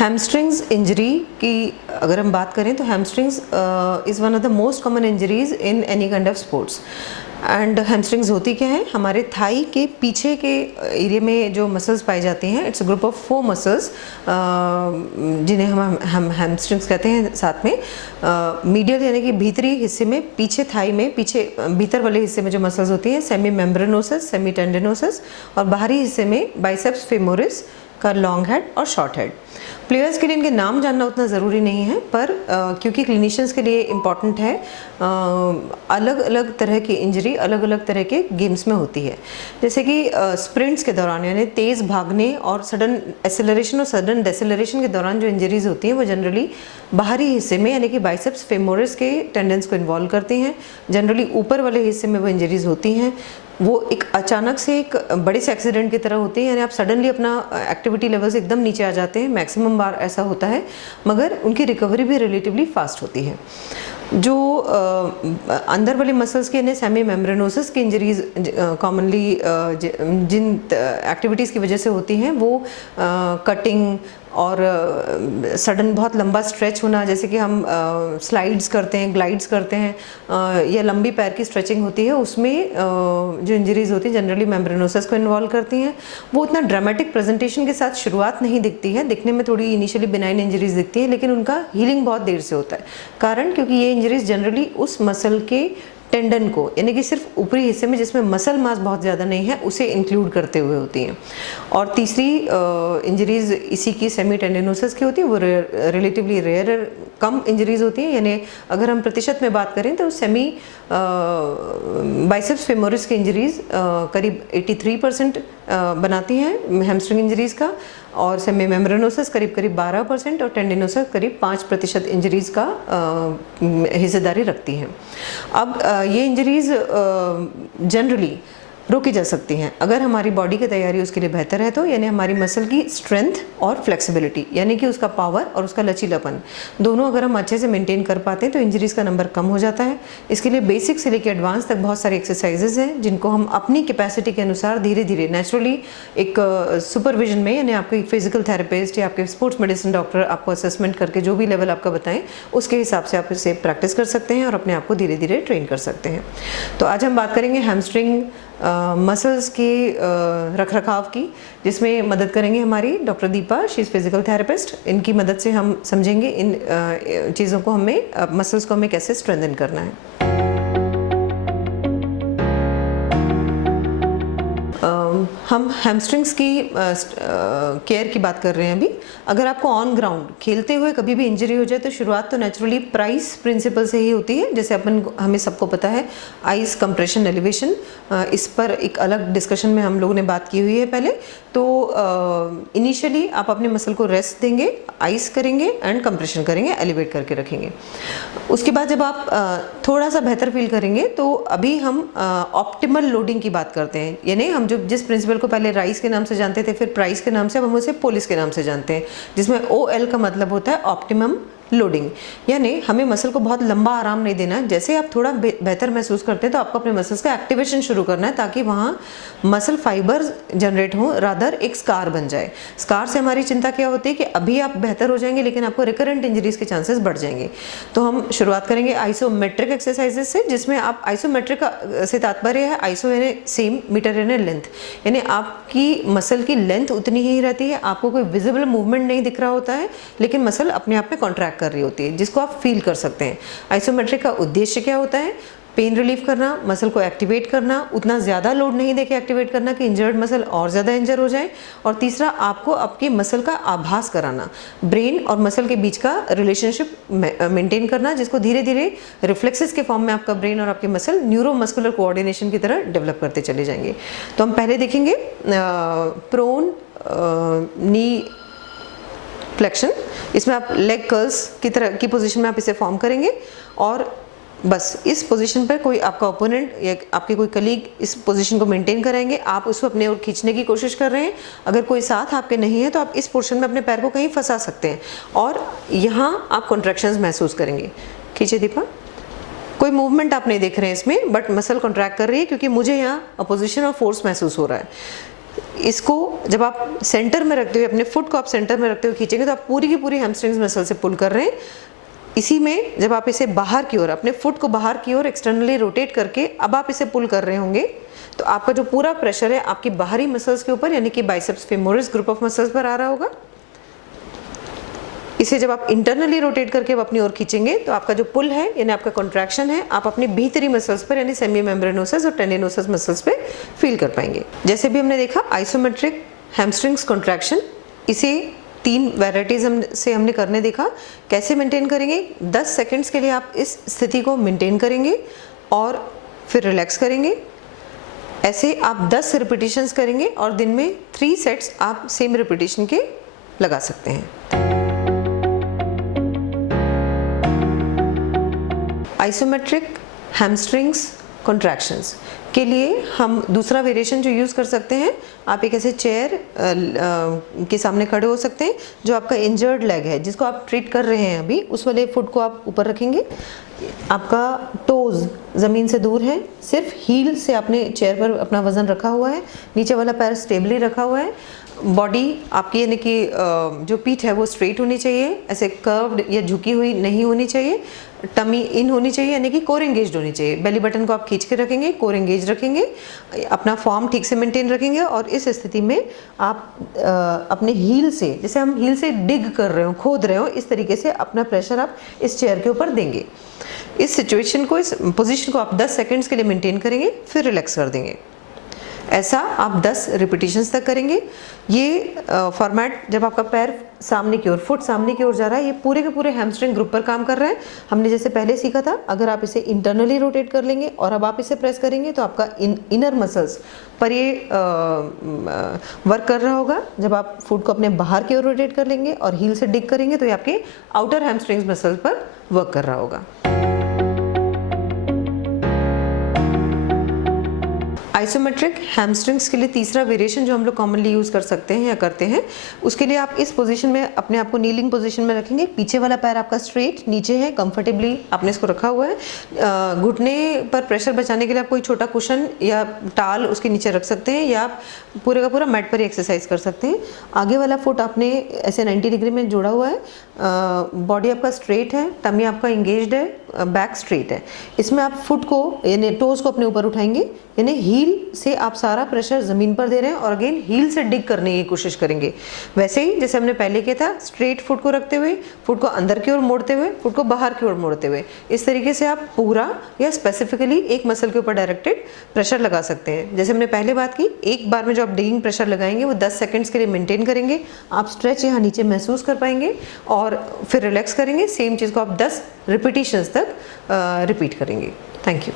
Hamstrings injury की अगर हम बात करें तो hamstrings is one of the most common injuries in any kind of sports. And hamstrings होती क्या है, हमारे थाई के पीछे के एरिया में जो मसल्स पाई जाती हैं। It's a group of 4 muscles जिन्हें हम हैमस्ट्रिंग्स कहते हैं। साथ में मीडियल यानी कि भीतरी हिस्से में, पीछे थाई में, पीछे भीतर वाले हिस्से में जो मसल्स होती हैं सेमी मेम्ब्रेनोसस, सेमी टेंडिनोसस, और बाहरी हिस्से में बाइसेप्स फेमोरिस का लॉन्ग हेड और शॉर्ट हेड। प्लेयर्स के लिए इनके नाम जानना उतना ज़रूरी नहीं है, पर क्योंकि क्लिनिशियंस के लिए इम्पॉर्टेंट है, अलग अलग तरह की इंजरी अलग अलग तरह के गेम्स में होती है। जैसे कि स्प्रिंट्स के दौरान यानी तेज़ भागने और सडन एक्सेलरेशन और सडन डेसेलरेशन के दौरान जो इंजरीज होती हैं वो जनरली बाहरी हिस्से में यानी कि बाइसेप्स फेमोरिस के टेंडेंस को इन्वॉल्व करती हैं। जनरली ऊपर वाले हिस्से में वो इंजरीज होती हैं। वो एक अचानक से एक बड़े से एक्सीडेंट की तरह होती है, यानी आप सडनली अपना एक्टिविटी लेवल से एकदम नीचे आ जाते हैं। मैक्सिमम बार ऐसा होता है, मगर उनकी रिकवरी भी रिलेटिवली फास्ट होती है। जो अंदर वाले मसल्स के यानी सेमी मेम्ब्रेनोसिस की इंजरीज कॉमनली जिन एक्टिविटीज़ की वजह से होती हैं वो कटिंग और सडन बहुत लंबा स्ट्रेच होना, जैसे कि हम स्लाइड्स करते हैं, ग्लाइड्स करते हैं, या लंबी पैर की स्ट्रेचिंग होती है, उसमें जो इंजरीज होती हैं जनरली मेम्ब्रेनोसिस को इन्वॉल्व करती हैं। वो उतना ड्रामेटिक प्रेजेंटेशन के साथ शुरुआत नहीं दिखती है, दिखने में थोड़ी इनिशियली बिनाइन इंजरीज दिखती है, लेकिन उनका हीलिंग बहुत देर से होता है। कारण क्योंकि ये इंजरीज जनरली उस मसल के टेंडन को यानी कि सिर्फ ऊपरी हिस्से में जिसमें मसल मास बहुत ज़्यादा नहीं है उसे इंक्लूड करते हुए होती हैं। और तीसरी इंजरीज इसी की सेमी टेंडिनोसिस की होती है, वो रिलेटिवली रेयर कम इंजरीज होती हैं। यानी अगर हम प्रतिशत में बात करें तो सेमी बाइसेप्स फेमोरिस की इंजरीज करीब 83% बनाती हैं हैमस्ट्रिंग इंजरीज का, और सेमी मेम्ब्रेनोसिस करीब 12% और टेंडिनोसिस करीब 5% इंजरीज का हिस्सेदारी रखती हैं। अब ये इंजरीज जनरली रोकी जा सकती हैं अगर हमारी बॉडी की तैयारी उसके लिए बेहतर है तो, यानी हमारी मसल की स्ट्रेंथ और फ्लेक्सिबिलिटी यानी कि उसका पावर और उसका लचीलापन दोनों अगर हम अच्छे से मेंटेन कर पाते हैं तो इंजरीज का नंबर कम हो जाता है। इसके लिए बेसिक से लेकर एडवांस तक बहुत सारे एक्सरसाइजेज हैं जिनको हम अपनी कैपेसिटी के अनुसार धीरे धीरे नेचुरली एक सुपरविजन में, यानी आपके फिजिकल थेरेपिस्ट या आपके स्पोर्ट्स मेडिसिन डॉक्टर आपको असेसमेंट करके जो भी लेवल आपका बताएं उसके हिसाब से आप इसे प्रैक्टिस कर सकते हैं और अपने आप को धीरे धीरे ट्रेन कर सकते हैं। तो आज हम बात करेंगे हैमस्ट्रिंग मसल्स के रखरखाव की, जिसमें मदद करेंगे हमारी doctor Deepa, she is physical therapist. इनकी मदद से हम समझेंगे इन चीज़ों को, हमें मसल्स को हमें कैसे स्ट्रेंथन करना है। हम हैमस्ट्रिंग्स की केयर की बात कर रहे हैं अभी। अगर आपको ऑन ग्राउंड खेलते हुए कभी भी इंजरी हो जाए तो शुरुआत तो नेचुरली प्राइस प्रिंसिपल से ही होती है। जैसे हमें सबको पता है आइस कंप्रेशन एलिवेशन, इस पर एक अलग डिस्कशन में हम लोगों ने बात की हुई है पहले। तो इनिशियली आप अपने मसल को रेस्ट देंगे, आइस करेंगे एंड कंप्रेशन करेंगे, एलिवेट करके रखेंगे। उसके बाद जब आप थोड़ा सा बेहतर फील करेंगे तो अभी हम ऑप्टिमल लोडिंग की बात करते हैं। यानी हम जो जिस प्रिंसिपल को पहले राइस के नाम से जानते थे, फिर प्राइस के नाम से, अब हम उसे पोलिस के नाम से जानते हैं, जिसमें OL का मतलब होता है ऑप्टिमम लोडिंग। यानी हमें मसल को बहुत लंबा आराम नहीं देना है। जैसे आप थोड़ा बेहतर महसूस करते हैं तो आपको अपने मसल्स का एक्टिवेशन शुरू करना है ताकि वहाँ मसल फाइबर्स जनरेट हो, रादर एक स्कार बन जाए। स्कार से हमारी चिंता क्या होती है कि अभी आप बेहतर हो जाएंगे लेकिन आपको रिकरेंट इंजरीज के चांसेस बढ़ जाएंगे। तो हम शुरुआत करेंगे आइसोमेट्रिक एक्सरसाइजेज से, जिसमें आप आइसोमेट्रिक से तात्पर्य है आइसो यानी सेम, मीटर यानी लेंथ, यानी आपकी मसल की लेंथ उतनी ही रहती है, आपको कोई विजिबल मूवमेंट नहीं दिख रहा होता है लेकिन मसल अपने आप में कॉन्ट्रैक्ट कर रही होती है, जिसको आप फील कर सकते हैं। आइसोमेट्रिक का उद्देश्य क्या होता है? पेन रिलीफ करना, मसल को एक्टिवेट करना, उतना ज़्यादा लोड नहीं देके एक्टिवेट करना कि इंजर्ड मसल और ज़्यादा इंजर हो जाए, और तीसरा आपको आपके मसल का आभास कराना, ब्रेन और मसल के बीच का रिलेशनशिप मेंटेन करना, जिसको धीरे धीरे रिफ्लेक्सेस के फॉर्म में आपका ब्रेन और आपके मसल न्यूरोमस्कुलर कोऑर्डिनेशन की तरह डेवलप करते चले जाएंगे। तो हम पहले देखेंगे प्रोन नी फ्लेक्शन। इसमें आप लेग कर्ल्स की तरह की पोजीशन में आप इसे फॉर्म करेंगे और बस इस पोजीशन पर कोई आपका ओपोनेंट या आपके कोई कलीग इस पोजीशन को मेंटेन कराएंगे, आप उसको अपने ओर खींचने की कोशिश कर रहे हैं। अगर कोई साथ आपके नहीं है तो आप इस पोर्शन में अपने पैर को कहीं फंसा सकते हैं और यहाँ आप कॉन्ट्रैक्शंस महसूस करेंगे। खींचे दीपा। कोई मूवमेंट आप नहीं देख रहे हैं इसमें, बट मसल कॉन्ट्रैक्ट कर रही है क्योंकि मुझे यहाँ अपोजिशन और फोर्स महसूस हो रहा है। इसको जब आप सेंटर में रखते हुए, अपने फुट को आप सेंटर में रखते हुए खींचेंगे तो आप पूरी की पूरी हैमस्ट्रिंग्स मसल से पुल कर रहे हैं। इसी में जब आप इसे बाहर की ओर, अपने फुट को बाहर की ओर एक्सटर्नली रोटेट करके अब आप इसे पुल कर रहे होंगे, तो आपका जो पूरा प्रेशर है आपकी बाहरी मसल्स के ऊपर, यानी कि biceps femoris group of muscles पर आ रहा होगा। इसे जब आप इंटरनली रोटेट करके अपनी ओर खींचेंगे तो आपका जो पुल है, यानी आपका कॉन्ट्रैक्शन है, आप अपनी भीतरी मसल्स पर, यानी सेमी मेम्ब्रेनोसस और टेंडिनोसस मसल्स पे फील कर पाएंगे। जैसे भी हमने देखा आइसोमेट्रिक हैमस्ट्रिंग्स कॉन्ट्रैक्शन, इसे 3 वैराइटीज हमने करने देखा। कैसे मेंटेन करेंगे? 10 सेकेंड्स के लिए आप इस स्थिति को मेंटेन करेंगे और फिर रिलैक्स करेंगे। ऐसे आप 10 रिपीटिशंस करेंगे और दिन में 3 सेट्स आप सेम रिपीटिशन के लगा सकते हैं। आइसोमेट्रिक हैमस्ट्रिंग्स कॉन्ट्रैक्शंस के लिए हम दूसरा वेरिएशन जो यूज़ कर सकते हैं, आप एक ऐसे चेयर के सामने खड़े हो सकते हैं। जो आपका इंजर्ड लेग है, जिसको आप ट्रीट कर रहे हैं अभी, उस वाले फुट को आप ऊपर रखेंगे। आपका टोज ज़मीन से दूर है, सिर्फ हील से आपने चेयर पर अपना वज़न रखा हुआ है, नीचे वाला पैर स्टेबली रखा हुआ है। बॉडी आपकी, यानी कि जो पीठ है वो स्ट्रेट होनी चाहिए, ऐसे कर्व्ड या झुकी हुई नहीं होनी चाहिए। टमी इन होनी चाहिए, यानी कि कोर एंगेज्ड होनी चाहिए। बेली बटन को आप खींच के रखेंगे, कोर एंगेज रखेंगे, अपना फॉर्म ठीक से मेंटेन रखेंगे और इस स्थिति में आप अपने हील से, जैसे हम हील से डिग कर रहे हो, खोद रहे हो, इस तरीके से अपना प्रेशर आप इस चेयर के ऊपर देंगे। इस सिचुएशन को, इस पोजीशन को आप 10 सेकेंड्स के लिए मेंटेन करेंगे, फिर रिलैक्स कर देंगे। ऐसा आप 10 रिपीटिशंस तक करेंगे। ये फॉर्मेट जब आपका पैर सामने की ओर, फुट सामने की ओर जा रहा है, ये पूरे के पूरे हैमस्ट्रिंग ग्रुप पर काम कर रहा है। हमने जैसे पहले सीखा था, अगर आप इसे इंटरनली रोटेट कर लेंगे और अब आप इसे प्रेस करेंगे तो आपका इनर मसल्स पर ये वर्क कर रहा होगा। जब आप फुट को अपने बाहर की ओर रोटेट कर लेंगे और हील से डिग करेंगे तो ये आपके आउटर हैमस्ट्रिंग्स मसल्स पर वर्क कर रहा होगा। आइसोमेट्रिक हैमस्ट्रिंग्स के लिए तीसरा वेरिएशन जो हम लोग कॉमनली यूज़ कर सकते हैं या करते हैं, उसके लिए आप इस पोजीशन में अपने आप को नीलिंग पोजीशन में रखेंगे। पीछे वाला पैर आपका स्ट्रेट नीचे है, कंफर्टेबली आपने इसको रखा हुआ है। घुटने पर प्रेशर बचाने के लिए आप कोई छोटा कुशन या टाल उसके नीचे रख सकते हैं, या आप पूरे का पूरा मैट पर ही एक्सरसाइज कर सकते हैं। आगे वाला फुट आपने ऐसे 90 डिग्री में जोड़ा हुआ है, बॉडी आपका स्ट्रेट है, टमी आपका इंगेज्ड है, बैक स्ट्रेट है। इसमें आप फुट को, यानी टोज को अपने ऊपर उठाएंगे, यानी हील से आप सारा प्रेशर ज़मीन पर दे रहे हैं और अगेन हील से डिग करने की कोशिश करेंगे। वैसे ही जैसे हमने पहले किया था, स्ट्रेट फुट को रखते हुए, फुट को अंदर की ओर मोड़ते हुए, फुट को बाहर की ओर मोड़ते हुए, इस तरीके से आप पूरा या स्पेसिफिकली एक मसल के ऊपर डायरेक्टेड प्रेशर लगा सकते हैं। जैसे हमने पहले बात की, एक बार में जो आप डिगिंग प्रेशर लगाएंगे वो 10 सेकेंड्स के लिए मेंटेन करेंगे। आप स्ट्रेच यहाँ नीचे महसूस कर पाएंगे और फिर रिलैक्स करेंगे। सेम चीज़ को आप 10 रिपीटिशंस तक रिपीट करेंगे। Thank you.